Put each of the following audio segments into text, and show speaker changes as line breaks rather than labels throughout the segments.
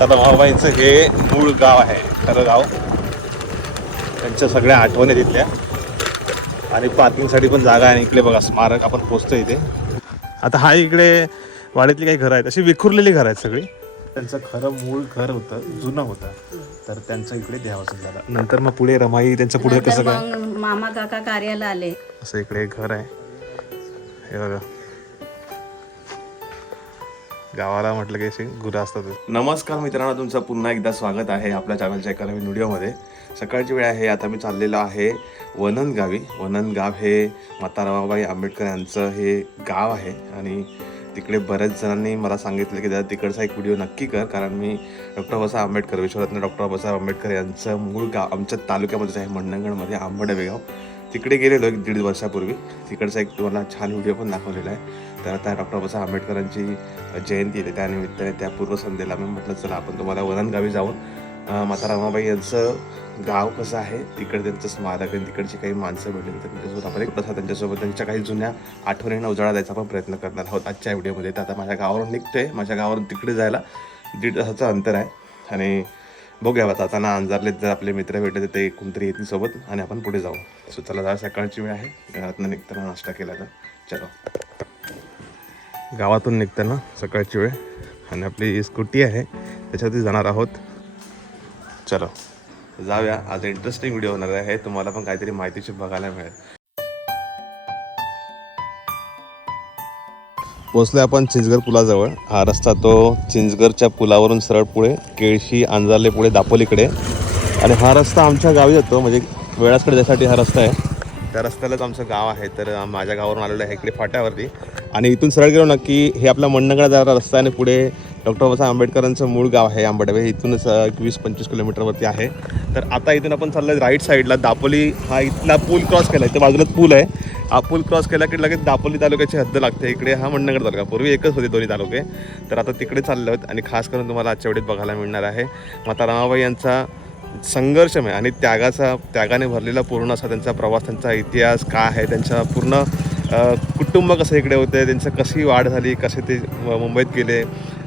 आता रमाबाईंचं हे मूळ गाव आहे खरं गाव. त्यांच्या सगळ्या आठवणी तिथल्या. आणि पार्किंगसाठी पण जागा आहे इकडे बघा स्मारक आपण पोचतो इथे. आता हा इकडे वाड्यातली काही घरं आहेत अशी विखुरलेली घरं आहेत सगळी. त्यांचं खरं मूळ घर होतं जुनं होतं. तर त्यांचं इकडे देहावसन झालं. नंतर मग पुढे रमाई त्यांचं पुढे कसं काय?
मामा काका कार्याला आले.
असं इकडे एक घर आहे. हे बघा. गावाला म्हटलं की अशी गुरं असतात. नमस्कार मित्रांनो तुमचं पुन्हा एकदा स्वागत आहे आपल्या चॅनलच्या एका नवीन व्हिडिओमध्ये. सकाळची वेळ आहे आता मी चाललेलो आहे वननगावी. वननगाव हे माता रमाबाई आंबेडकर यांचं हे गाव आहे आणि तिकडे बऱ्याच जणांनी मला सांगितलं की दादा तिकडचा एक व्हिडिओ नक्की कर कारण मी डॉक्टर बाबासाहेब आंबेडकर विश्वरत्न डॉक्टर बाबासाहेब आंबेडकर यांचं मूळ गाव आमच्या तालुक्यामध्येच आहे मंडणगडमध्ये आंबडवे गाव तिकडे गेलेलो एक दीड वर्षापूर्वी. तिकडचा एक तुम्हाला छान व्हिडिओ पण दाखवलेला आहे. तर आता डॉक्टर बाबासाहेब आंबेडकरांची जयंती येते त्यानिमित्ताने त्या पूर्वसंध्येला मी म्हटलं चला आपण तुम्हाला वरणगावी जाऊन माता रमाबाई यांचं गाव कसं आहे? तिकडे त्यांचं स्मारक आणि तिकडची काही माणसं भेटली तर त्यांच्यासोबत आपण एक प्रसाद त्यांच्यासोबत त्यांच्या काही जुन्या आठवणींना उजाळा द्यायचा पण प्रयत्न करणार आहोत आजच्या व्हिडिओमध्ये तर आता माझ्या गावावरून निघतोय. माझ्या गावावरून तिकडे जायला दीड तासाचं अंतर आहे. आणि बघूया आता. आता ना अंजारले जर आपले मित्र भेटले तर ते कोणतरी येतील सोबत आणि आपण पुढे जाऊ. सो चला जा सकाळची वेळ आहे. घरातनं निघताना नाश्ता केला तर. चलो. गावातून निघताना सकाळची वेळ. आणि आपली स्कूटी आहे. त्याच्यावरती जाणार आहोत. चलो. जाऊया. आज इंटरेस्टिंग व्हिडिओ होणार आहे. तुम्हाला पण काहीतरी माहितीची बघायला मिळेल. पोचलो आपण चिंचगर पुलाजवळ. हा रस्ता तो चिंचगरच्या पुलावरून सरळ पुढे केळशी अंजारले पुढे दापोलीकडे. आणि हा रस्ता आमच्या गावी येतो म्हणजे वेळासकडे जाण्यासाठी हा रस्ता आहे. त्या रस्त्यालाच आमचं गाव आहे तर माझ्या गावावरून आलेलं आहे इकडे फाट्यावरती. आणि इथून सरळ गेलो ना की हे आपला मंडणगड जाणारा रस्ता आहे आणि पुढे डॉक्टर बाबासाहेब आंबेडकरांचं मूळ गाव आहे आंबडवे. इथूनच एक वीस पंचवीस किलोमीटरवरती आहे. तर आता इथून आपण चाललं राईट साईडला दापोली हा इथला पूल क्रॉस केला इथं बाजूलाच पूल आहे. हा क्रॉस केला की लगेच दापोली तालुक्याची हद्द लागते. इकडे हा मंडणगड तालुका पूर्वी एकच होते दोन्ही तालुके. तर आता तिकडे चाललो आहेत आणि खास करून तुम्हाला आजच्या वेळेत बघायला मिळणार आहे. माता रमाबाई यांचा संघर्षमय आणि त्यागाचा त्यागाने भरलेला पूर्ण असा त्यांचा प्रवास त्यांचा इतिहास काय आहे त्यांचा पूर्ण कुटुंब कसं इकडे होते त्यांचं कशी वाढ झाली कसे ते मुंबईत गेले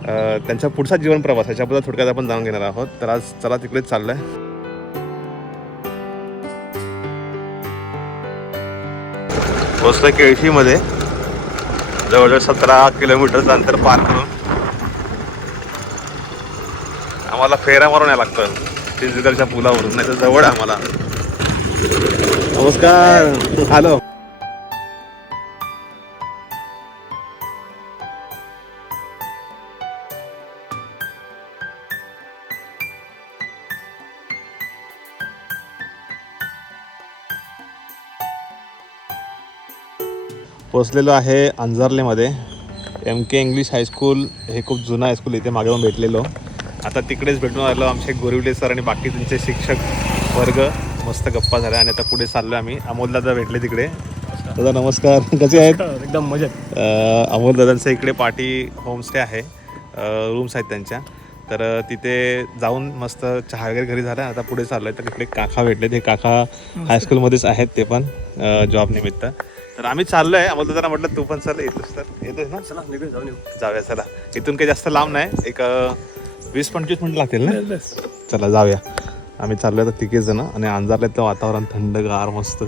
त्यांचा पुढचा जीवन प्रवास याच्याबद्दल थोडक्यात आपण जाणून घेणार आहोत. तर आज चला तिकडेच चाललं आहे पोचलं केळशीमध्ये. जवळजवळ सतरा किलोमीटरचं अंतर पार करून. आम्हाला फेऱ्या मारून यायला लागतं चिंचगडच्या पुलावरून नाही तर जवळ आम्हाला. नमस्कार. हॅलो. पोचलेलो आहे अंजारलेमध्ये. M K English high school हे खूप जुनं हायस्कूल इथे मागे येऊन भेटलेलो. आता तिकडेच भेटून आलो आमचे गोरिवले सर आणि बाकी त्यांचे शिक्षक वर्ग. मस्त गप्पा झाल्या आणि आता पुढे चाललो आम्ही. अमोल दादा भेटले तिकडे. दादा नमस्कार. कसे आहेत?
एकदम मजेत.
अ, अमोल दादांचं इकडे पार्टी होमस्टे आहे. रूम्स आहेत त्यांच्या. तर तिथे जाऊन मस्त चहा वगैरे घरी झाला. आता पुढे चाललोय. तर इकडे काका भेटले ते काका हायस्कूलमध्येच आहेत ते पण जॉब निमित्त. तर आम्ही चाललोय. अमोल दादा म्हटलं तू पण चल येतोस तर. येतोस ना?
चला निघून जाऊन येऊ
जाऊया चला. इथून काही जास्त लांब नाही. एक अ, वीस पंचवीस मिनिट लागतील ना? चला जाऊया. आम्ही चाललोय तर तिघे जण आणि अंजारले तर वातावरण थंडगार मस्त.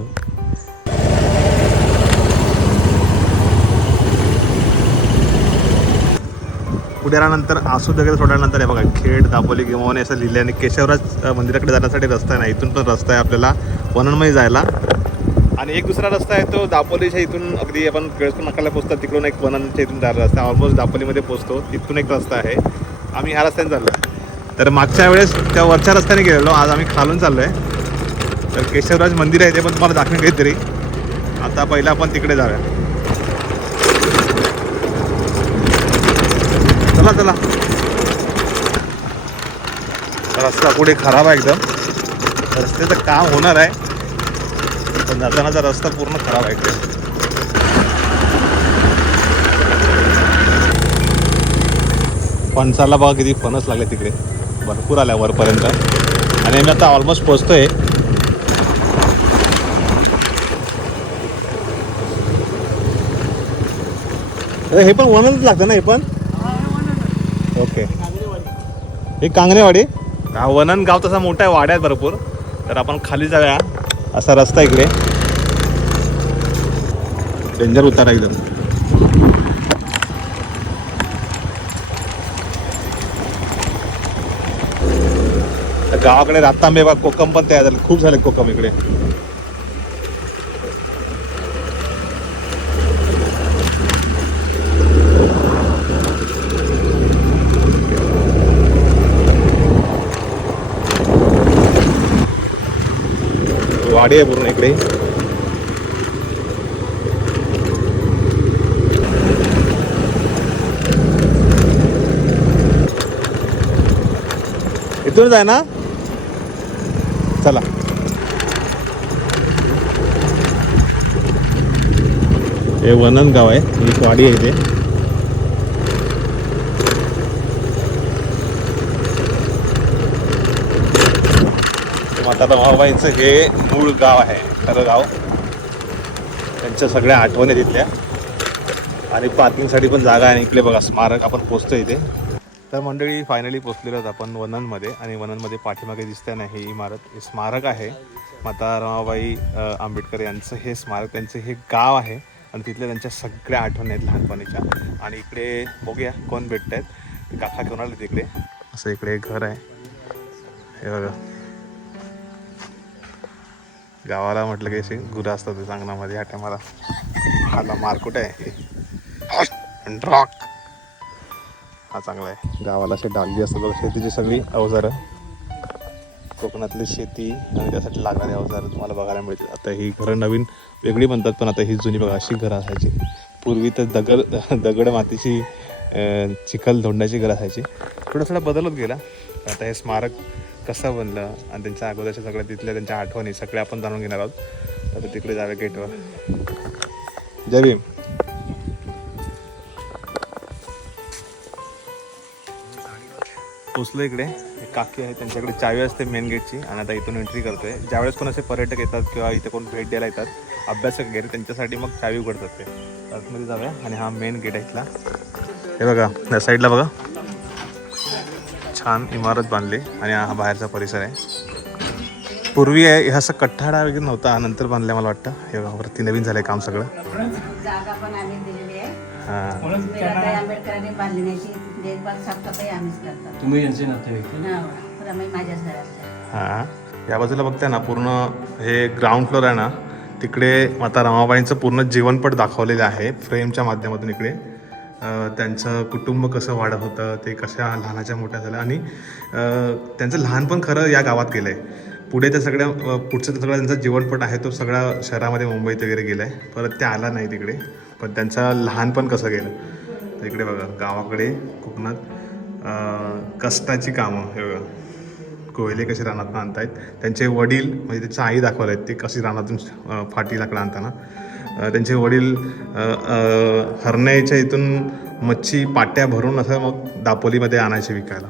पुढे आल्यानंतर आसूद वगैरे सोडल्यानंतर हे बघा खेड दापोली गिमवणे असं लिहिले आणि केशवराज अ, मंदिराकडे जाण्यासाठी रस्ता आहे ना इथून पण रस्ता आहे आपल्याला वननमय जायला. आणि एक दुसरा रस्ता आहे तो दापोलीच्या इथून अगदी आपण केळकर नाकाला पोचतात. तिकडून एक वनांच्या इथून जायला रस्ता ऑलमोस्ट दापोलीमध्ये पोचतो. तिथून एक रस्ता आहे. आम्ही ह्या रस्त्याने चाललो तर मागच्या वेळेस त्या वरच्या रस्त्याने गेलेलो. आज आम्ही खालून चाललो आहे तर केशवराज मंदिर आहे ते पण तुम्हाला दाखवेन काहीतरी. आता पहिला आपण तिकडे जाऊया. चला चला. रस्ता पुढे खराब आहे एकदम. रस्त्याचं काम होणार आहे. जातानाचा रस्ता पूर्ण खराब आहे इकडे. फणसाला बघा किती फणस लागले तिकडे. भरपूर आल्या वरपर्यंत. आणि आम्ही आता ऑलमोस्ट पोचतोय. अरे हे पण वनच लागतं ना हे पण? ओके हे कांगणेवाडी. हा वनन गाव तसा मोठा आहे वाड्यात भरपूर. तर आपण खाली जाऊया. असा रस्ता इकडे. डेंजर उतारा एकदम गावाकडे राहता बा कोकम पण तयार झाले खूप झाले कोकम इकडे. वाडी आहे पूर्ण इकडे. इथूनच आहे ना? चला. हे वनन गाव आहे. ही वाडी आहे इथे. माता रमाबाईंचं हे मूळ गाव आहे. खरं गाव. त्यांच्या सगळ्या आठवणी तिथल्या. आणि पार्किंगसाठी पण जागा आहे. इकडे बघा स्मारक आपण पोचतो इथे. तर मंडळी फायनली पोचलेलो आहोत आपण वननमध्ये आणि वननमध्ये पाठीमागे दिसते ना ही इमारत. हे स्मारक आहे. माता रमाबाई आंबेडकर यांचं हे स्मारक त्यांचं हे गाव आहे. आणि तिथल्या त्यांच्या सगळ्या आठवणी आहेत लहानपणीच्या. आणि इकडे बघूया कोण भेटत आहेत काका घेऊन आले तिकडे असं इकडे एक घर आहे. हे बघा. गावाला म्हटलं की असे गुरं असतात ते सांगण्यामध्ये ह्या टायमाला. हाला मारकुट आहे. रॉक हा चांगला आहे. गावाला असे डालगी असतात बघा शेतीची सगळी अवजारं. कोकणातली शेती आणि त्यासाठी लागणारे अवजार तुम्हाला बघायला मिळतील. आता ही घरं नवीन वेगळी बनतात पण आता ही जुनी बघा अशी घरं असायची. पूर्वी तर दगड दगड मातीची चिखल धोंडाची घरं असायची. थोडं थोडा बदलत गेला. आता हे स्मारक कसं बनलं आणि त्यांच्या अगोदरच्या सगळ्या तिथल्या त्यांच्या आठवणी सगळ्या आपण जाणून घेणार आहोत. आता तिकडे जावे गेटवर. जय भीम. पोचलो इकडे. काकी आहे त्यांच्याकडे चावी असते मेन गेटची आणि आता इथून एंट्री करतोय. ज्यावेळेस कोण असे पर्यटक येतात किंवा इथे कोण भेट द्यायला येतात अभ्यासक वगैरे त्यांच्यासाठी मग चावी उघडतात ते. आतमध्ये जाऊया. आणि हा मेन गेट आहे इथला. हे बघा या साईडला बघा. छान इमारत बांधली. आणि हा बाहेरचा परिसर आहे. पूर्वी आहे हे असं कठ्ठाडा वगैरे नव्हता. नंतर बांधलं मला वाटतं. हे बघा वरती नवीन झालं काम सगळं. हां.
आंबेडकरांनी देखभाल साफसफाई आम्हीच करतात
तुम्ही यांचे नातेवाईक?
हा, रमाई माझ्याच घरातल्या
हां. या बाजूला बघताय ना पूर्ण हे ग्राउंड फ्लोर आहे ना तिकडे माता रमाबाईंचं पूर्ण जीवनपट दाखवलेलं आहे फ्रेमच्या माध्यमातून इकडे. अं, त्यांचं कुटुंब कसं वाढत होतं ते कशा लहानाच्या मोठ्या झाल्या आणि अं, त्यांचं लहानपण खरं या गावात गेलं आहे पुढे त्या सगळ्या अं, पुढचं सगळं त्यांचा जीवनपट आहे तो सगळा शहरामध्ये मुंबईत वगैरे गेला आहे परत ते आला नाही तिकडे. पण त्यांचा लहानपण कसं गेलं? तर इकडे बघा गावाकडे कोकणात कष्टाची कामं हे बघा. कोयले कसे रानातून आणतायत. त्यांचे वडील म्हणजे त्याची आई दाखवले आहेत ते कशी रानातून फाटी लाकडं आणताना. त्यांचे वडील हरण्याच्या इथून मच्छी पाट्या भरून असं मग दापोलीमध्ये आणायचे विकायला.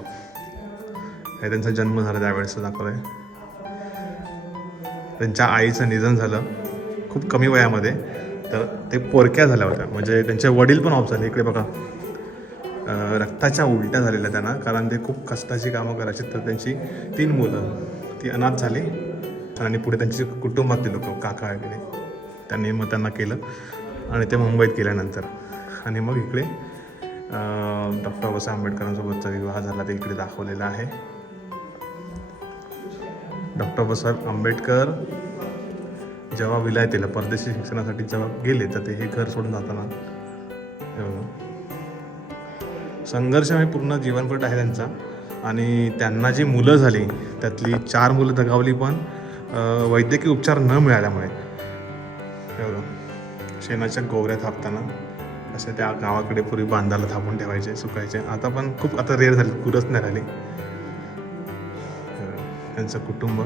हे त्यांचा जन्म झाला त्यावेळेस दाखवलं आहे त्यांच्या आईचं निधन झालं. खूप कमी वयामध्ये. तर ते पोरक्या झाल्या होत्या. म्हणजे त्यांचे वडील पण ऑफ झाले. इकडे बघा. रक्ताच्या उलट्या झालेल्या त्यांना. कारण ते खूप कष्टाची कामं करायची. तर त्यांची तीन मुलं. ती अनाथ झाली. आणि पुढे त्यांची कुटुंबातले लोक काका वगैरे. त्यांनी मग त्यांना केलं. आणि ते मुंबईत गेल्यानंतर. आणि मग इकडे डॉक्टर बाबासाहेब आंबेडकरांसोबतचा विवाह झाला. ते इकडे दाखवलेला आहे. डॉक्टर बाबासाहेब आंबेडकर जेव्हा विलायतीला परदेशी शिक्षणासाठी जेव्हा गेले तर ते हे घर सोडून जाताना हे पूर्ण जीवनपट आहे त्यांचा. आणि त्यांना जी मुलं झाली त्यातली चार मुलं दगावली पण वैद्यकीय उपचार न मिळाल्यामुळे. एवढं. शेणाच्या गोवऱ्या थापताना असे त्या गावाकडे पूर्वी बांधाला थापून ठेवायचे सुकायचे. आता पण खूप आता रेअर झाली कुरच नाही राहिली. त्यांचं कुटुंब.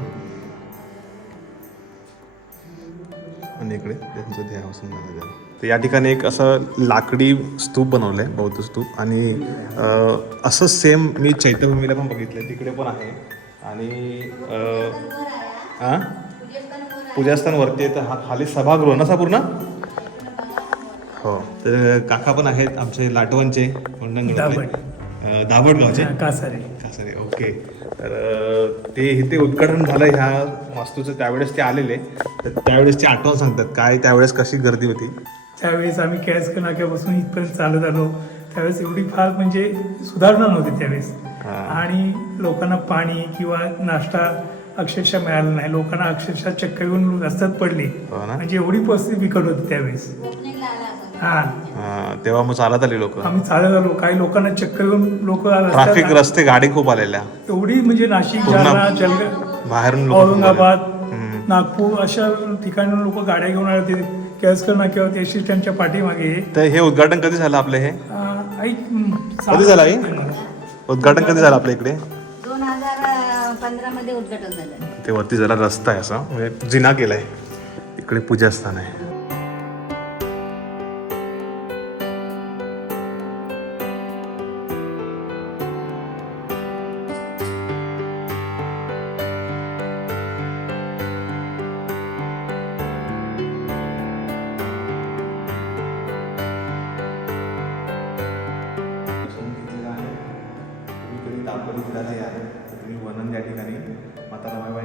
आणि इकडे त्यांचं देहावसन झालं. तर या ठिकाणी एक असं लाकडी स्तूप बनवलं आहे बौद्ध स्तूप. आणि असं सेम मी चैत्यभूमीला पण बघितलं तिकडे पण आहे. आणि हां पूजास्थान वरती आहे तर हा खाली सभागृह. नसा पूर्ण? हो. तर काका पण आहेत आमचे अ, दाभडगावचे?
कासारे.
कासारे ओके. तर ते इथे उद्घाटन झालं ह्या वास्तूचं त्यावेळेस ते आलेले. तर त्यावेळेस ते आठवण सांगतात काय त्यावेळेस कशी गर्दी होती?
त्यावेळेस आम्ही केळसकर नाक्यापासून इथपर्यंत चालत आलो. त्यावेळेस एवढी फार म्हणजे सुधारणा नव्हती त्यावेळेस. आणि लोकांना पाणी किंवा नाश्ता अक्षरशः मिळाला नाही. लोकांना अक्षरशः चक्क येऊन रस्त्यात पडली.
हो ना?
म्हणजे एवढी परिस्थिती बिकट होती त्यावेळेस. हा.
अ, तेव्हा मग चालत आली लोक.
आम्ही चालत आलो. काही लोकांना चक्क येऊन लोक
ट्रॅफिक रस्ते गाडी खूप आलेल्या.
एवढी म्हणजे नाशिक
पूर्ण
जालना जळगाव
बाहेरून लोक
औरंगाबाद नागपूर अशा ठिकाणी लोक गाड्या घेऊन आले होते. केळसकर नाक्यावरती एस स्टँडच्या पाठीमागे.
तर हे उद्घाटन कधी झालं आपलं हे?
अं, ऐक
कधी झालं आई? उद्घाटन कधी झालं आपल्या इकडे?
दोन हजार पंधरा मध्ये उद्घाटन झालं.
ते वरती जरा रस्ता आहे असा. म्हणजे जिना केलाय. इकडे पूजास्थान आहे.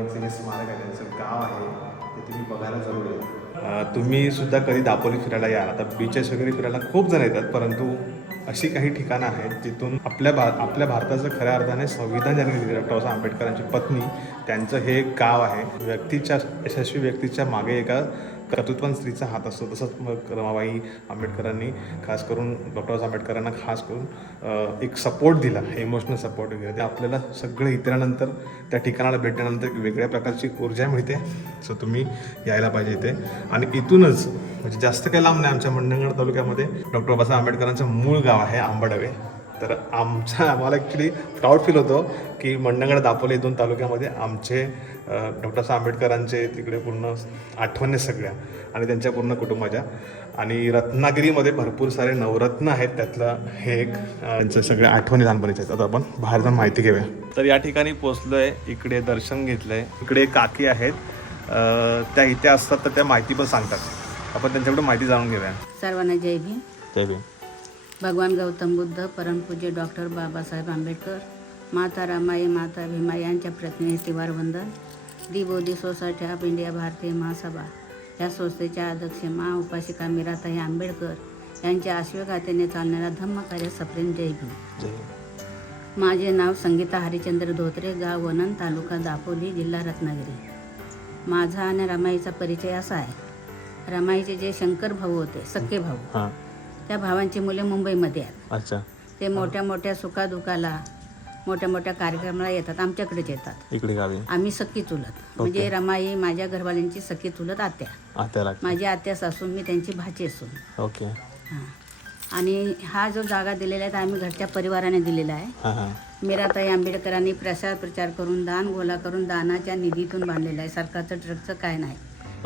माता हे स्मारक आहे त्यांचं गाव आहे ते तुम्ही बघायला जरूर या तुम्ही सुद्धा कधी दापोली फिरायला याल आता बीचेस वगैरे फिरायला खूप जण येतात परंतु अशी काही ठिकाणं आहेत जिथून आपल्या भा आपल्या भारताचं खऱ्या अर्थाने संविधान ज्यांनी लिहिलं डॉक्टर आंबेडकरांची पत्नी त्यांचं हे एक गाव आहे. व्यक्तीच्या यशस्वी व्यक्तीच्या मागे एका कर्तृत्वान स्त्रीचा हात असतो तसंच मग रमाबाई आंबेडकरांनी खास करून डॉक्टर आंबेडकरांना खास करून एक सपोर्ट दिला इमोशनल सपोर्ट वगैरे. ते आपल्याला सगळं इतरानंतर त्या ठिकाणाला भेटल्यानंतर एक वेगळ्या प्रकारची ऊर्जा मिळते. सो तुम्ही यायला पाहिजे इथे. आणि इथूनच म्हणजे जास्त काही लांब नाही आमच्या मंडणगड तालुक्यामध्ये डॉक्टर बाबासाहेब आंबेडकरांचं मूळ गाव आहे आंबडवे. तर आमचा आम्हाला ॲक्च्युली प्राऊड फील होतो की मंडणगड दापोली दोन तालुक्यामध्ये आमचे डॉक्टर साहेब आंबेडकरांचे तिकडे पूर्ण आठवणी सगळ्या आणि त्यांच्या पूर्ण कुटुंबाच्या. आणि रत्नागिरीमध्ये भरपूर सारे नवरत्न आहेत त्यातलं हे एक त्यांचं सगळ्या आठवणी लहानपणीच्या आहेत. आता आपण बाहेर जाऊन माहिती घेऊया. तर या ठिकाणी पोचलोय इकडे दर्शन घेतलंय. इकडे काकी आहेत त्या इथे असतात तर त्या माहिती पण सांगतात. आपण त्यांच्याकडून माहिती जाणून घेऊया.
सर्वांना जय भीम.
जय भीम.
भगवान गौतम बुद्ध परमपूज्य डॉक्टर बाबासाहेब आंबेडकर माता रामाई माता भीमा यांच्या प्रतिनिधी तिवार वंदन the Bodhi society of India भारतीय महासभा या संस्थेच्या अध्यक्ष मा उपासिका मीराताई आंबेडकर यांच्या आश्वघातेने चालणारा धम्मकार्य सप्रेम जय भीम. माझे नाव संगीता हरिचंद्र धोत्रे गाव वनन तालुका दापोली जिल्हा रत्नागिरी. माझा आणि रमाईचा परिचय असा आहे. रमाईचे जे शंकर भाऊ होते सख्खे भाऊ. त्या भावांची मुले मुंबईमध्ये आहेत.
अच्छा.
ते मोठ्या मोठ्या सुखादुखाला मोठ्या मोठ्या कार्यक्रमाला येतात आमच्याकडेच येतात.
इकडे गावी.
आम्ही सख्खी चुलत. म्हणजे रमाई माझ्या घरवाल्यांची सख्खी चुलत आत्या. माझी आत्या सासून मी त्यांची भाची असून.
ओके.
हां. आणि हा जो जागा दिलेला आहे तो आम्ही घरच्या परिवाराने दिलेला आहे.
हां हां.
मीराताई आंबेडकरांनी प्रसार प्रचार करून दान गोळा करून दानाच्या निधीतून बांधलेलं आहे. सरकारचं ट्रकचं काय नाही.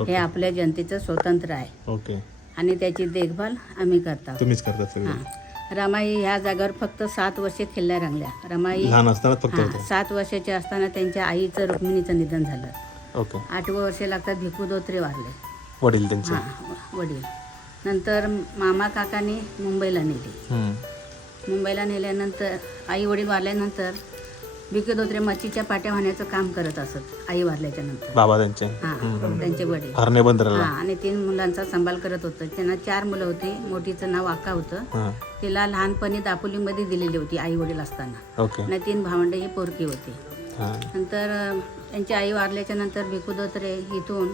हे आपल्या जनतेचं स्वतंत्र आहे.
ओके.
आणि त्याची देखभाल आम्ही करतो.
तुम्हीच करता सगळं?
हां. रमाई ह्या जागेवर फक्त सात वर्षे खिल्ल्या रंगल्या. रमाई
लहान असताना फक्त
हां
होतं
सात वर्षाच्या असताना त्यांच्या आईचं रुक्मिणीचं निधन झालं.
ओके.
आठवं वर्षे लागतात भिकू दोत्रे वारले.
वडील त्यांचे?
हां वडील. नंतर मामा काकांनी मुंबईला नेली.
हम्म.
मुंबईला नेल्यानंतर आई वडील वारल्यानंतर दोत्रे मच्छीच्या पाट्या वाहण्याचं काम करत असत आई वारल्याच्या नंतर.
बाबा त्यांचे.
हां त्यांचे वडील.
हरणे बंदराला.
हां आणि तीन मुलांचा सांभाळ करत होतं. त्यांना चार मुलं होती. मोठीचं नाव आका होतं.
हां.
तिला लहानपणी दापोलीमध्ये दिलेली होती आई वडील असताना.
ओके.
आणि तीन भावंड ही पोरकी होती.
हां.
नंतर अं, त्यांची आई वारल्याच्या नंतर भिकू दोत्रे इथून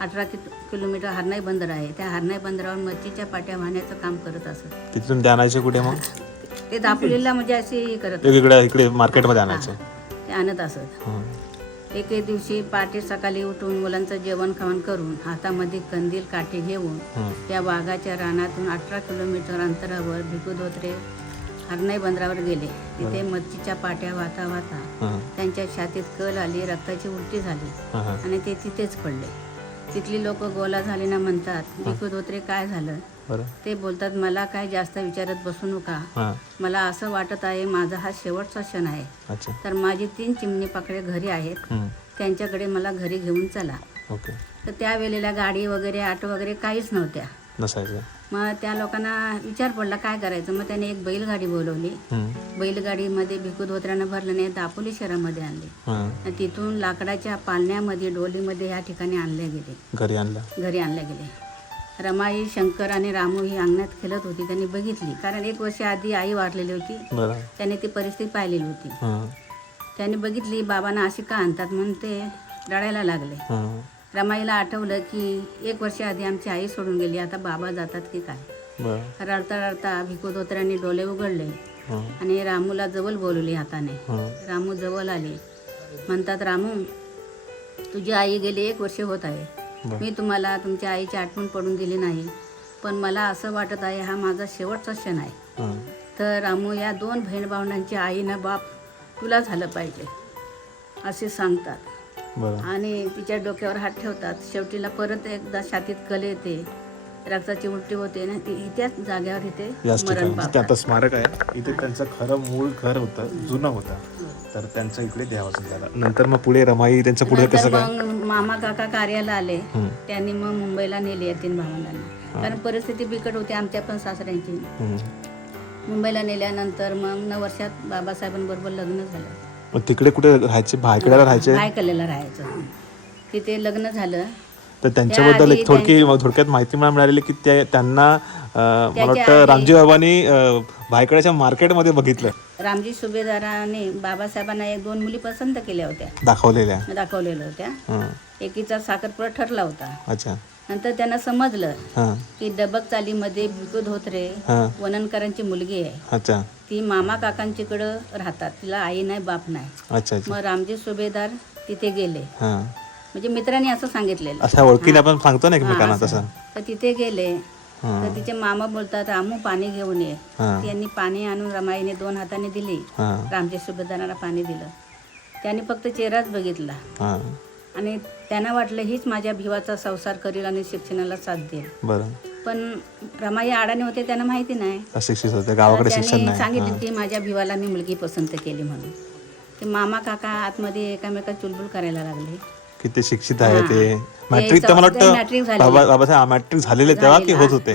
अठरा कि किलोमीटर हरनाई बंदर आहे. त्या हरनाई बंदरावर मच्छीच्या पाट्या वाहण्याचं काम करत असत.
तिथून कुठे मग?
ते दापोलीला म्हणजे हे करत
वेगवेगळ्या इकडे मार्केटमध्ये आणायचे.
ते आणत असत.
हां.
एक दिवशी पहाटे सकाळी उठून मुलांचं जेवण खावण करून हातामध्ये कंदील काठी घेऊन. त्या वाघाच्या रानातून अठरा किलोमीटर अंतरावर भिकू धोत्रे हरनाई बंदरावर गेले. तिथे मच्छीच्या पाट्या वाहता वाहता त्यांच्या छातीत कल आली रक्ताची उलटी झाली आणि ते तिथेच पडले. तिथली लोक गोला झाले ना म्हणतात भिकू धोत्रे काय झालं? ते बोलतात मला काय जास्त विचारत बसू नका. मला असं वाटत आहे माझा हा शेवटचा क्षण आहे. तर माझी तीन चिमणी पाकडे घरी आहेत. त्यांच्याकडे मला घरी घेऊन चला.
ओके.
तर त्या वेळेला गाडी वगैरे ऑटो वगैरे काहीच नव्हत्या. मग त्या लोकांना विचार पडला काय करायचं? मग त्याने एक बैलगाडी बोलवली. बैलगाडीमध्ये भिकू धोत्र्यानं भरलं नाही दापोली शहरामध्ये आणले. आणि तिथून लाकडाच्या पालण्यामध्ये डोलीमध्ये या ठिकाणी आणले गेले.
घरी आणलं
घरी आणले गेले. रमाई शंकर आणि रामू ही अंगणात खेळत होती. त्यांनी बघितली. कारण एक वर्ष आधी आई वारलेली होती. त्याने ती परिस्थिती पाहिलेली होती.
हां.
त्यांनी बघितली बाबांना अशी का आणतात म्हणून ते रडायला लागले.
हां.
रमाईला आठवलं की एक वर्ष आधी आमची आई सोडून गेली. आता बाबा जातात की काय?
बरं.
रडता रडता भिकू धोत्र्यांनी डोले उघडले. आणि रामूला जवळ बोलवली हाताने. रामू जवळ आले. म्हणतात रामू तुझी आई गेली एक वर्ष होत आहे. मी तुम्हाला तुमच्या आईची आठवण पडून दिली नाही पण मला असं वाटत आहे हा माझा शेवटचा क्षण आहे.
हां.
तर रामू या दोन बहीण भावंडांची आई ना बाप तुला झालं पाहिजे असे सांगतात. आणि तिच्या डोक्यावर हात ठेवतात. शेवटीला परत एकदा छातीत कल येते. रक्ताची उलटी होते ना ती इथेच जाग्यावर इथे
याच
मरण
ठिकाणी ते
पावतात.
आता स्मारक आहे. इथे त्यांचं खरं मूळ घर होतं जुनं होतं. तर त्यांचं इकडे देहावसन झालं नंतर मग पुढे रमाई त्यांचं पुढे
नंतर
कसं काय?
मग मामा काका कार्याला आले.
हम्म.
त्यांनी मग मुंबईला नेले या तीन भावंडांना कारण परिस्थिती बिकट होती आमच्या पण सासऱ्यांची.
हम्म.
मुंबईला नेल्यानंतर मग नऊ वर्षात बाबासाहेबांबरोबर लग्न झालं.
मग तिकडे कुठे राहायचे? भायकड्याला राहायचे?
बायकलेला राहायचं. तिथे लग्न झालं.
तर त्यांच्याबद्दल एक थोडकी थोडक्यात माहिती मला मिळालेली की त्यांना मला वाटतं रामजी बाबांनी भायकड्याच्या मार्केटमध्ये बघितलं.
रामजी सुभेदाराने बाबासाहेबांना एक दोन मुली पसंत केल्या होत्या.
दाखवलेल्या.
दाखवलेल्या होत्या.
हां.
एकीचा साखरपुडा ठरला होता.
अच्छा.
नंतर त्यांना समजलं
हां.
की डबक चालीमध्ये भिकू धोत्रे वननकरांची मुलगी आहे.
अच्छा.
ती मामा काकांच्याकडं राहतात. तिला आई नाही बाप नाही. मग रामजी सुभेदार तिथे गेले. म्हणजे मित्रांनी असं सांगितलेलं.
अशा ओळखीने आपण सांगतो ना एकमेकांना
असं.
तसं.
तर तिथे गेले. तर तिचे मामा बोलतात रामू पाणी घेऊन ये. त्यांनी पाणी आणून रमाईने दोन हाताने दिली.
हां.
रामजी सुभेदारांना पाणी दिलं. त्यांनी फक्त चेहराच बघितला. आणि त्यांना वाटलं हीच माझ्या भिवाचा संसार करील आणि शिक्षणाला साथ देईल. पण रमाई अडाणी होते त्यांना माहिती नाही. त्यांनी सांगितलं की माझ्या भिवाला मी मुलगी पसंत केली म्हणून. ते मामा काका आतमध्ये एकामेकात चुलबुल करायला लागले.
की ते शिक्षित आहे ते. मॅट्रिक तर मला वाटतं. बाबा बाबासाहेब मॅट्रिक झालेले तेव्हा की होत होते?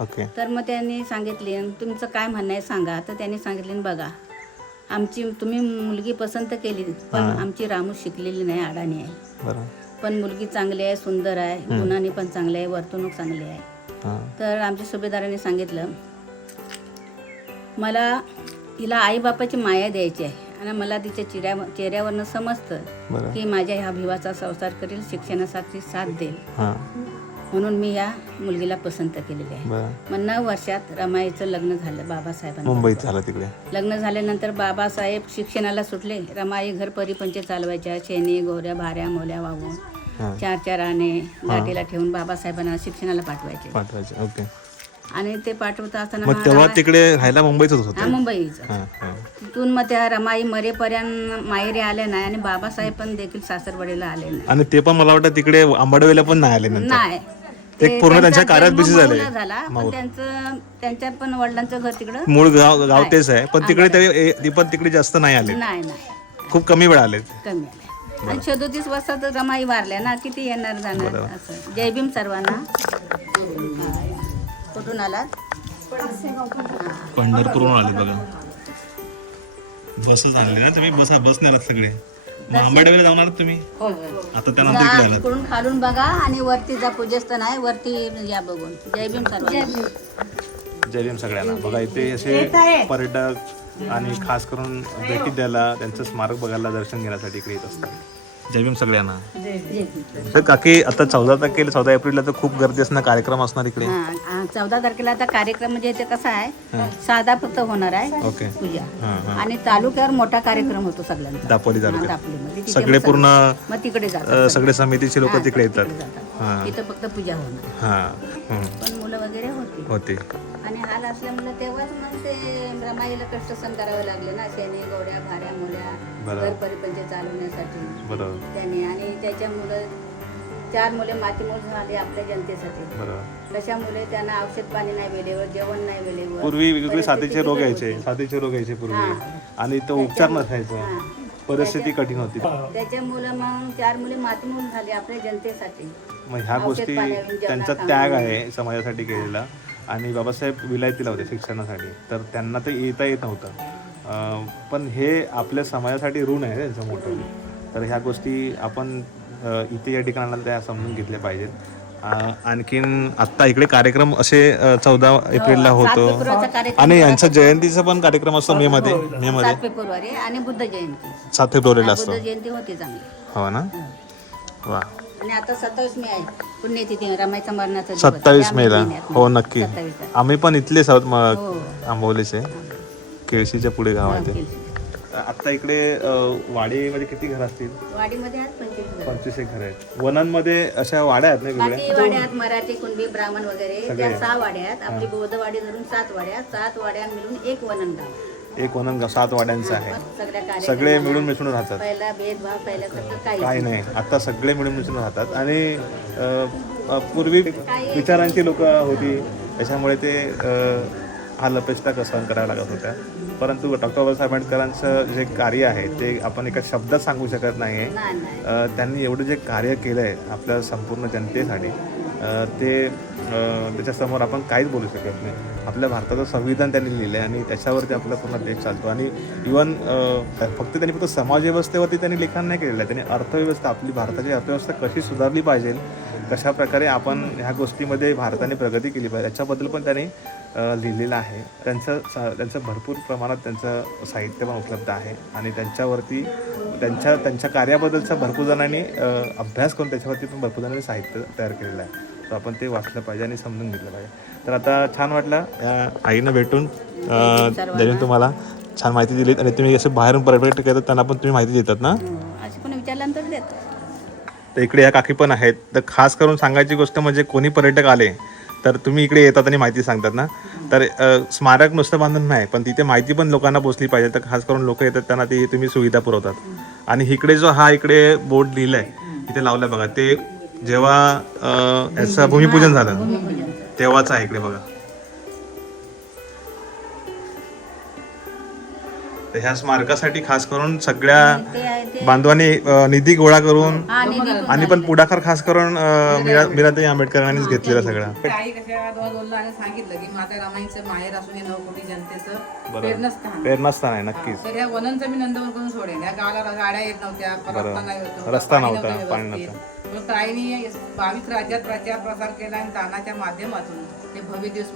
ओके.
तर मग त्यांनी सांगितले तुमचं काय म्हणणं आहे सांगा. तर त्यांनी सांगितले बघा आमची तुम्ही मुलगी पसंत केली पण आमची रामू शिकलेली नाही अडाणी आहे. पण मुलगी चांगली आहे सुंदर आहे गुणाने पण चांगली आहे वर्तणूक चांगली आहे.
हां.
तर आमच्या सुभेदारांनी सांगितलं मला हिला आईबापाची माया द्यायची आहे. आणि मला तिच्या चेहऱ्या चेहऱ्यावरनं समजतं
बरं.
की माझ्या ह्या भिवाचा संसार करेल शिक्षणासाठी साथ देईल.
हां.
म्हणून मी या मुलगीला पसंत केलेली आहे.
बरं.
मग नऊ वर्षात रमाईचं लग्न झालं बाबासाहेबांना
मुंबईत झालं तिकडे.
लग्न झाल्यानंतर बाबासाहेब शिक्षणाला सुटले. रमाई घर परिपंच चालवायच्या. शेणी गोऱ्या भाऱ्या मोल्या वाहून
हां.
चार चार आणे गाठीला ठेवून बाबासाहेबांना शिक्षणाला पाठवायचे.
पाठवायचे. ओके.
आणि ते पाठवत असताना
मग तेव्हा तिकडे राहायला मुंबईतच
हा
होतं
मुंबईचं तिथून मग त्या रमाई मरेपर्यंत माहेरी आले नाही आणि बाबासाहेब पण देखील सासरवाडीला आले नाही.
आणि ते पण मला वाटतं तिकडे आंबाडवेला पण नाही आले नंतर.
नाही.
ते पूर्ण त्यांच्या
त्यांचा
कार्यात
जन्म
busy झाले.
झाला पण त्यांचं त्यांच्या पण वडिलांचं घर तिकडं
मूळ गाव गाव तेच आहे. पण तिकडे ते ए- ते पण तिकडे जास्त नाही आले.
नाही नाही.
खूप कमी वेळा आले
कमी आले. आणि सदोतीस वर्षात रमाई वारल्या ना किती येणार जाणार असं. जय भीम सर्वांना. कुठून आला
पंढरपूरहून आले बघा. बसच आणले ना तुम्ही? बस बसने आलात सगळे. आंबाडवेला जाऊन आलात तुम्ही? आता त्यानंतर इकडे आलात.
इकडून खालून बघा आणि वरती जा पूजस्थान आहे. वरती या बघून. जय भीम सर्वांना.
जय भीम. सगळ्यांना. बघा इथे असे पर्यटक आणि खास करून भेटी द्यायला त्यांचं स्मारक बघायला दर्शन घेण्यासाठी इकडे येत असतात. जय भीम सगळ्यांना. तर काकी आता चौदा तारखेला चौदा एप्रिलला तर खूप गर्दी असणार कार्यक्रम असणार इकडे.
हा चौदा तारखेला आता कार्यक्रम म्हणजे इथे कसा आहे साधा फक्त होणार आहे.
ओके.
पूजा.
हां हां.
आणि तालुक्यावर मोठा कार्यक्रम होतो सगळ्यांचा.
दापोली
हा,
तालुक्यात.
दापोलीमध्ये. तिथे
सगळे
मग
पूर्ण
मग तिकडे
अ, सगळे. समितीचे लोक तिकडे येतात. हां.
तिथं फक्त पूजा होणार.
हां हं.
पण मुलं वगैरे होती.
होते.
आणि हाल असल्यामुळे तेव्हाच मग ते रमाईला कष्ट सहन करावे लागले ना शेणी गोड्या भाऱ्या मुल्या. घर परिपंच चालवण्यासाठी.
बरोबर.
त्याने आणि त्याच्यामुळं चार मुले मातीमूल झाले आपल्या जनतेसाठी.
बरोबर.
कशामुळे त्यांना औषध पाणी नाही वेळेवर जेवण नाही वेळेवर
पूर्वी वेगवेगळे साथीचे रोग यायचे. साथीचे रोग यायचे पूर्वी. आणि तो उपचार नसायचा. परिस्थिती कठीण होती.
त्याच्यामुळं मग चार मुले मातीमूल झाले आपल्या जनतेसाठी.
मग ह्या गोष्टी त्यांचा. त्याग आहे समाजासाठी केलेला. आणि बाबासाहेब विलायतीला होते शिक्षणासाठी. तर त्यांना ते येता येत नव्हतं. पण हे आपल्या समाजासाठी ऋण आहे त्यांचं मोठं. तर ह्या गोष्टी आपण इथे या ठिकाणाला त्या समजून घेतल्या पाहिजेत. आणखीन आत्ता इकडे कार्यक्रम असे चौदा एप्रिलला
सात
होतो. आणि यांचा जयंतीचा पण कार्यक्रम असतो मे मध्ये मे मध्ये.
सात फेब्रुवारी आणि बुद्ध जयंती.
सात फेब्रुवारीला
हा,
असतो.
बुद्ध जयंती होती चांगली.
हो ना? वा.
आणि आता सत्तावीस मे आहे. पुण्यतिथी रमाईचा मरणाचा.
सत्तावीस मेला.
महिन्यात.
हो नक्की.
27 ला.
आम्ही पण इथलेच आहोत म-
हो.
आंबोलीचे. केळशीच्या पुढे गाव आहे ते. आता इकडे वाडीमध्ये किती घर असतील?
वाडीमध्ये आहेत पंचवीस घर.
पंचवीस एक घर आहेत. वनांमध्ये अशा वाड्या आहेत ना वेगळ्या
बाकी वाड्यात मराठी कुणबी ब्राह्मण वगैरे. त्या सहा वाड्यात आपली बौद्ध वाडी धरून सात वाड्या सात वाड्या मिळून एक वनंगाव.
एक वनन सात वाड्यांचं आहे.
सगळ्या
सगळे मिळून मिसळून राहतात.
पहिला भेदभाव पहिल्यासारखं काही
काही नाही. आता सगळे मिळून मिसळून राहतात. आणि अ, अ, पूर्वी विचारांची लोक होती. त्याच्यामुळे ते अ, हा लपेष्टा सहन करायला लागत होत्या? परंतु डॉक्टर बाबासाहेब आंबेडकरांचं जे कार्य आहे ते आपण एका शब्दात सांगू शकत नाही आहे त्यांनी एवढं जे कार्य केलं आहे आपल्या संपूर्ण जनतेसाठी ते त्याच्यासमोर आपण काहीच बोलू शकत नाही. आपल्या भारताचं संविधान त्यांनी लिहिलं आहे आणि त्याच्यावरती आपला पूर्ण देश चालतो. आणि इवन फक्त त्यांनी फक्त समाजव्यवस्थेवरती त्यांनी लिखाण नाही केलेलं आहे. त्यांनी अर्थव्यवस्था आपली भारताची अर्थव्यवस्था कशी सुधारली पाहिजे कशा प्रकारे आपण ह्या गोष्टीमध्ये भारताने प्रगती केली पाहिजे याच्याबद्दल पण त्यांनी लिहिलेलं आहे. त्यांचं स- त्यांचं भरपूर प्रमाणात त्यांचं साहित्य पण उपलब्ध आहे आणि त्यांच्यावरती त्यांच्या त्यांच्या कार्याबद्दलचा भरपूर जणांनी अभ्यास करून त्याच्यावरती पण भरपूर जणांनी साहित्य तयार केलेलं आहे. तर आपण ते वाचलं पाहिजे आणि समजून घेतलं पाहिजे. तर आता छान वाटलं या आईनं भेटून अ, ज्यांनी तुम्हाला छान माहिती दिली आणि तुम्ही असे बाहेरून पर्यटक येतात त्यांना पण तुम्ही माहिती देतात ना?
हो, अशी पण विचारल्यानंतर देतो
तर इकडे या काकी पण आहेत. तर खास करून सांगायची गोष्ट म्हणजे कोणी पर्यटक आले तर तुम्ही इकडे येतात आणि माहिती सांगतात ना. तर स्मारक नुसतं बांधून नाही पण तिथे माहिती पण लोकांना पोचली पाहिजे. तर खास करून लोक येतात त्यांना ती तुम्ही सुविधा पुरवतात. आणि इकडे जो हा इकडे बोर्ड लिहिला आहे तिथे लावला बघा ते जेव्हा याचं भूमिपूजन झालं तेव्हाच आहे इकडे बघा. तर ह्या स्मारकासाठी खास करून सगळ्या बांधवांनी निधी गोळा करून आणि पण पुढाकार खास करून मीरा मीराताई आंबेडकरांनीच घेतलेला सगळा.
सांगितलं की माता रामाईचं माहेर असून हे नऊ कोटी जनतेचं प्रेरणास्थान.
आहे नक्कीच.
तर या वनांचं मी नंदवन करून सोडेल या गावाला गाड्या येत नव्हत्या रस्ता नाही होत
रस्ता
पाणी
नव्हता,
नव्हतं
पाणी
ताईने बावीस राज्यात प्रचार प्रसार केला आणि दानाच्या माध्यमातून ते भव्य दिवस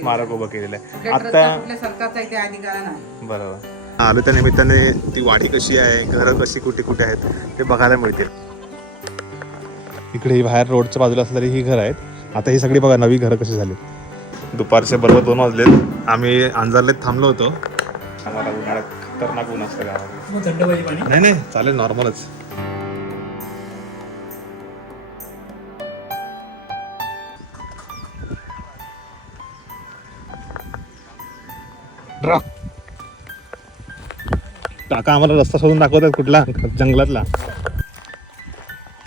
स्मारक
उभं केलेलं आहे.
ट्रस्टचा कुठल्या सरकारचा इथे अधिकार नाही
बरोबर. आलो त्या निमित्ताने ती वाडी कशी आहे घरं कशी कुठे कुठे आहेत ते बघायला मिळतील. इकडे ही बाहेर रोडच्या बाजूला असलेली ही घरं आहेत. आता ही सगळी बघा नवी घरं कशी झाली. दुपारचे बरोबर दोन वाजलेत. आम्ही अंजारलेत थांबलो होतो. आम्हाला उन्हाळ्यात खतरनाक ऊन असतं नाही नाही चालेल नॉर्मलच. काका आम्हाला रस्ता शोधून दाखवतात कुठला? जंगलातला.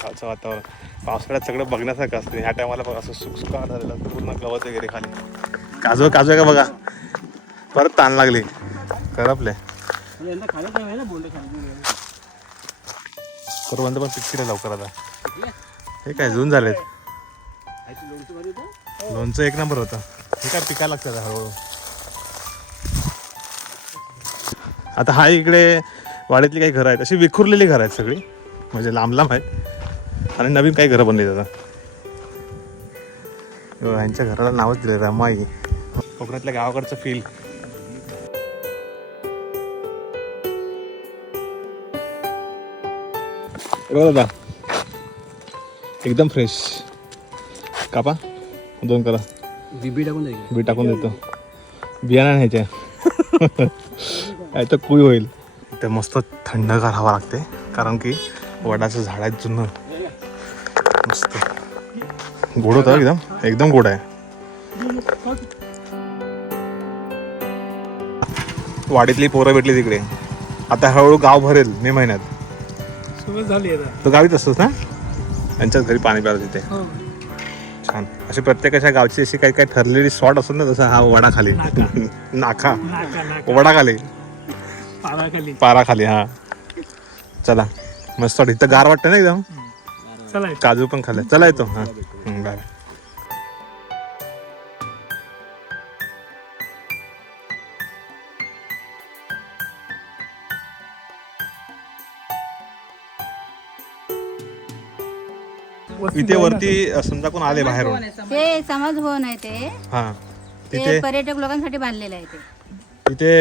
पावसाचं वातावरण. पावसाळ्यात सगळं बघण्यासारखं असतं. ह्या टायमाला असं सुकसुका झालेलं असतं. पूर्ण गवत वगैरे खाली. काजू काजू आहे का बघा? परत ताण लागली. करपले करवंत पण पिक्चर आहे लवकर आता. हे काय जून झालेत. लोणचं एक नंबर होतं. हे काय पिकायला लागतं हळूहळू? आता हा इकडे वाड्यातली काही घरं आहेत अशी विखुरलेली घरं आहेत सगळी. म्हणजे लांब लांब आहेत. आणि नवीन काही घरं बनली बघा, यांच्या घराला नावच दिलं रमाई. कोकणातल्या गावाकडचं फील दादा. एकदम फ्रेश कापा. दोन करा.
बीबी टाकून
बी टाकून देतो. बियाणा न्यायच्या काय तर कुई होईल. इथे मस्त थंडगार हवा लागते कारण की वडाचं झाड आहे जुनं. मस्त. गोड होतं एकदम एकदम गोड आहे. वाडीतली पोरं भेटली तिकडे. आता हळूहळू गाव भरेल मे महिन्यात.
सुरुवात झाली आता.
तो गावीच असतोस ना? त्यांच्याच घरी पाणी प्यायला तिथे. छान. अशी प्रत्येकाच्या गावची अशी काही काही ठरलेली स्पॉट असतात ना जसं हा वडा खाली. नाका.
नाका. पाराखाली.
पाराखाली हा. चला. मस्त वाटत इथं गार वाटतं ना एकदम?
चला
काजू पण खाल्ला. चला येतो हा. बाय. इथे वरती समजा कोण आले बाहेरून?
हे समाज भवन आहे ते.
हा. तिथे
पर्यटक लोकांसाठी बांधलेलं आहे ते.
इथे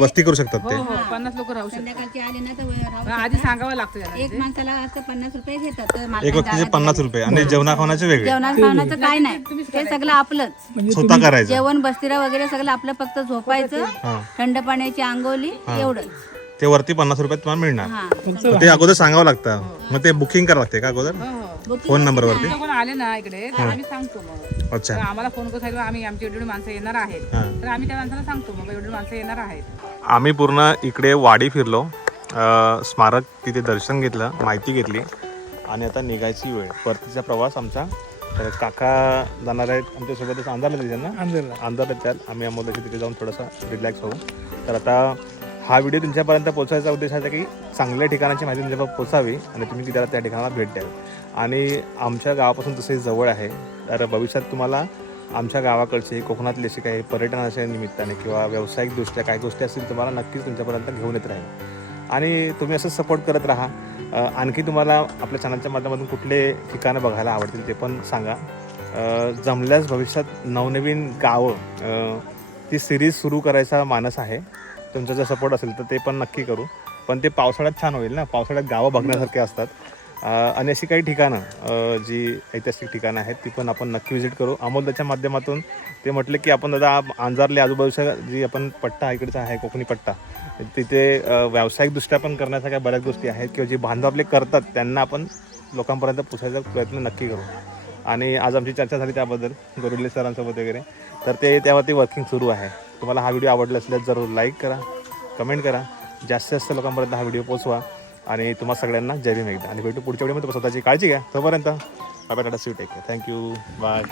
वस्ती करू शकतात ते.
हो पन्नास लोक राहू शकतात.
संध्याकाळची आली ना तर राहू
आधी सांगावं लागतं
एक माणसाला असं पन्नास रुपये घेतात तर
एक व्यक्तीचे पन्नास. रुपये आणि जेवणा खावण्याचे वेगळे.
जेवणा खावण्याचं काय नाही ते सगळं आपलंच.
म्हणजे
स्वतः करायचं.
जेवण बस्तिरा वगैरे सगळं आपलं फक्त झोपायचं
हा.
थंड पाण्याची आंघोळी एवढंच.
ते वरती पन्नास रुपयात तुम्हाला मिळणार.
हा.
मग ते अगोदर सांगावं लागतं. मग ते बुकिंग करावं लागते का अगोदर?
हो हो.
फोन नंबरवरती?
कोण आले ना इकडे तर आम्ही सांगतो मग.
अच्छा.
आम्हाला फोन करून सांगितलं आम्ही आमची एवढी माणसं येणार आहेत.
हा.
तर आम्ही त्या माणसाला सांगतो मग एवढी माणसं येणार आहेत.
आम्ही पूर्ण इकडे वाडी फिरलो. अ, स्मारक तिथे दर्शन घेतलं माहिती घेतली. आणि आता निघायची वेळ. परतीचा प्रवास आमचा. तर काका जाणार आहेत. आमच्यासोबतच अंधारला तिथे ना
अंधारला.
अंधारात. जाल आम्ही अमोलाशी तिथे जाऊन थोडासा रिलॅक्स होऊ. तर आता हा व्हिडिओ तुमच्यापर्यंत पोहोचायचा उद्देश आहे की चांगल्या ठिकाणाची माहिती तुमच्यापर्यंत पोचावी आणि तुम्ही तिथे त्या ठिकाणाला भेट द्यावी. आणि आमच्या गावापासून तसे जवळ आहे. तर भविष्यात तुम्हाला आमच्या गावाकडचे कोकणातले असे काही पर्यटनाच्या निमित्ताने किंवा व्यावसायिकदृष्ट्या काही गोष्टी असतील तुम्हाला नक्कीच तुमच्यापर्यंत घेऊन येत राहील. आणि तुम्ही असं सपोर्ट करत राहा. आणखी तुम्हाला आपल्या चॅनलच्या माध्यमातून कुठले ठिकाणं बघायला आवडतील ते पण सांगा. जमल्यास भविष्यात नवनवीन गावं ती सिरीज सुरू करायचा मानस आहे. तुमचा जर सपोर्ट असेल तर ते पण नक्की करू. पण ते पावसाळ्यात छान होईल ना? पावसाळ्यात गावं बघण्यासारखे असतात. आणि अशी काही ठिकाणं जी ऐतिहासिक ठिकाणं आहेत ती पण आपण नक्की व्हिजिट करू. अमोल त्याच्या माध्यमातून ते म्हटले की आपण दादा अंजारले आजूबाजूच्या जी आपण पट्टा इकडचा आहे कोकणी पट्टा तिथे व्यावसायिकदृष्ट्या पण करण्यासारख्या बऱ्याच गोष्टी आहेत किंवा जे बांधव आपले करतात त्यांना आपण लोकांपर्यंत पोचायचा प्रयत्न नक्की करू. आणि आज आमची चर्चा झाली त्याबद्दल गोरुले सरांसोबत वगैरे. तर ते त्यावरती वर्किंग सुरू आहे. तुम्हाला हा व्हिडिओ आवडला असल्यास जरूर लाईक करा कमेंट करा. जास्तीत जास्त लोकांपर्यंत हा व्हिडिओ पोचवा आणि तुम्हाला सगळ्यांना जय भीम एकदा. आणि भेटू पुढच्या व्हिडिओमध्ये. स्वतःची काळजी घ्या. तोपर्यंत बाय टाटा सी टेक थँक्यू बाय